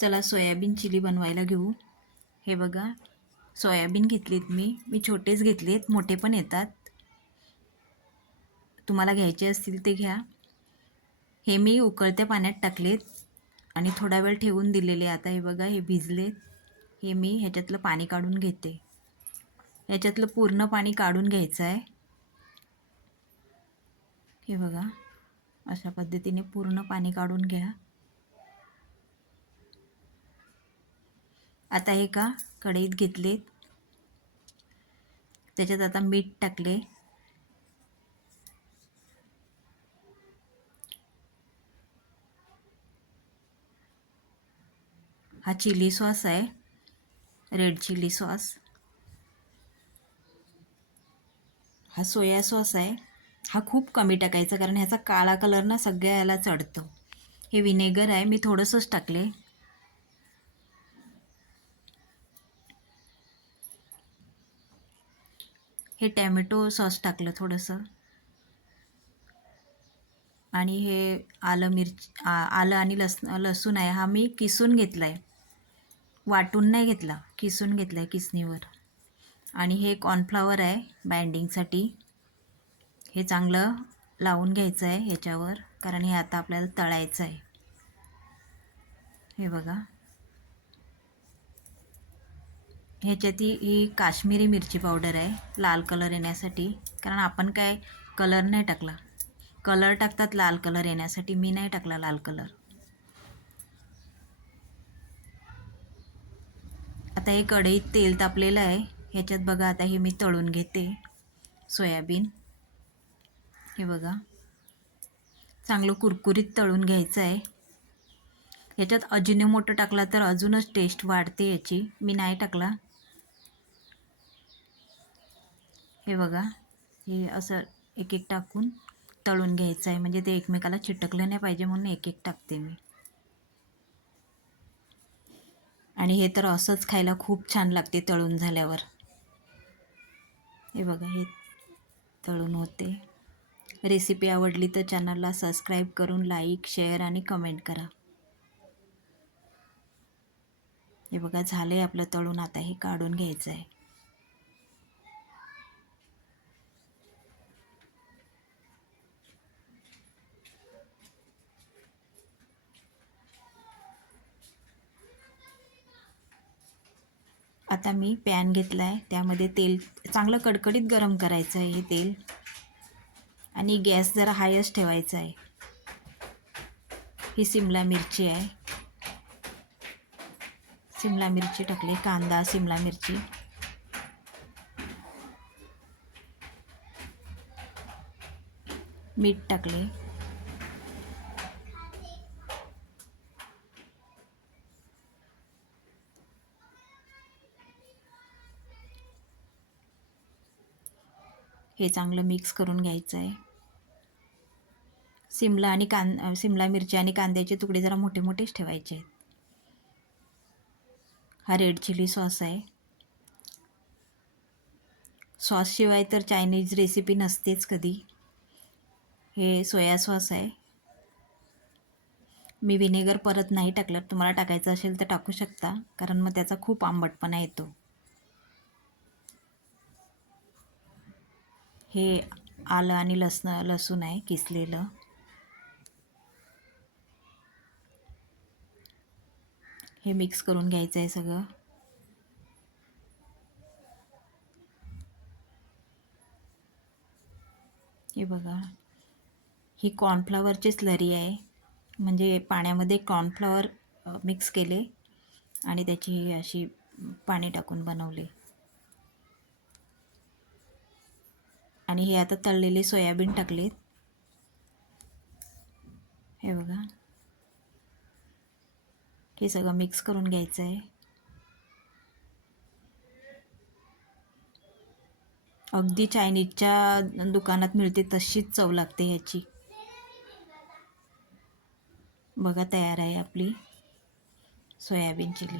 चला soybean chilli बनवायला घेऊ. हे बघा, सोयाबीन घेतलीत मी छोटेच घेतलेत, मोठे पण येतात, तुम्हाला घ्यायचे असतील ते घ्या. हे मी उकळत्या पाण्यात टाकलेत आणि थोडा वेळ ठेवून दिलेले. आता हे बघा, हे भिजलेत. हे मी ह्याच्यातलं पाणी काढून घेते. ह्याच्यातलं पूर्ण पाणी काढून घ्यायचं आहे. हे बघा, अशा पद्धतीने पूर्ण पाणी काढून घ्या. आता हे का कढईत घेतलेत, त्याच्यात आता मीठ टाकले. हा चिली सॉस आहे, रेड चिली सॉस. हा सोया सॉस आहे. हा खूप कमी टाकायचा, कारण ह्याचा काळा कलर ना सगळ्या याला चढतो. हे विनेगर आहे, मी थोडंसंच टाकले. हे टॅमॅटो सॉस टाकलं थोडंसं. आणि हे आलं आणि लसूण आहे, हा मी किसून घेतला आहे, वाटून नाही घेतला, किसून घेतला आहे किसणीवर. आणि हे कॉर्नफ्लॉवर आहे बाइंडिंगसाठी. हे चांगलं लावून घ्यायचं आहे ह्याच्यावर, कारण हे आता आपल्याला तळायचं आहे. हे बघा, ह्याच्यात ही काश्मीरी मिरची पावडर आहे, लाल कलर येण्यासाठी. कारण आपण काय कलर नाही टाकला, कलर टाकतात लाल कलर येण्यासाठी, मी नाही टाकला लाल कलर. आता हे कढईत तेल तापलेलं आहे, ह्याच्यात बघा आता हे मी तळून घेते सोयाबीन. हे बघा, चांगलं कुरकुरीत तळून घ्यायचं आहे. ह्याच्यात अजिनोमोटो टाकला तर अजूनच टेस्ट वाढते याची, मी नाही टाकला. हे बघा, हे असं एक एक टाकून तळून घ्यायचं आहे, म्हणजे ते एकमेकाला चिटकलं नाही पाहिजे, म्हणून एक एक टाकते मी. आणि हे तर असंच खायला खूप छान लागते तळून झाल्यावर. हे बघा, हे तळून होते. रेसिपी आवडली तर चॅनलला सबस्क्राईब करून लाईक, शेअर आणि कमेंट करा. हे बघा, झालं आहे आपलं तळून. आता हे काढून घ्यायचं आहे. आता मी पॅन घेतला आहे, त्यामध्ये तेल चांगलं कडकडीत गरम करायचं आहे हे तेल. आणि गॅस जरा हायच ठेवायचा आहे. ही सिमला मिरची आहे, सिमला मिरची टाकली, कांदा, सिमला मिरची. मीठ टाकले. हे चांगलं मिक्स करून घ्यायचं आहे. सिमला मिरची आणि कांद्याचे तुकडे जरा मोठे मोठेच ठेवायचे आहेत. हा रेड चिली सॉस आहे. सॉसशिवाय तर चायनीज रेसिपी नसतेच कधी. हे सोया सॉस आहे. मी विनेगर परत नाही टाकलं, तुम्हाला टाकायचं असेल तर टाकू शकता, कारण मग त्याचा खूप आंबटपणा येतो. हे आलं आणि लसूण आहे किसलेलं. हे मिक्स करून घ्यायचं आहे सगळं. हे बघा, ही कॉर्नफ्लॉवरची स्लरी आहे, म्हणजे पाण्यामध्ये कॉर्नफ्लॉवर मिक्स केले आणि त्याची अशी पाणी टाकून बनवले. आणि हे आता तळलेले सोयाबीन टाकलेत. हे बघा, हे सगळं मिक्स करून घ्यायचं आहे. अगदी चायनीजच्या दुकानात मिळते तशीच चव लागते ह्याची. बघा, तयार आहे आपली सोयाबीन चिली.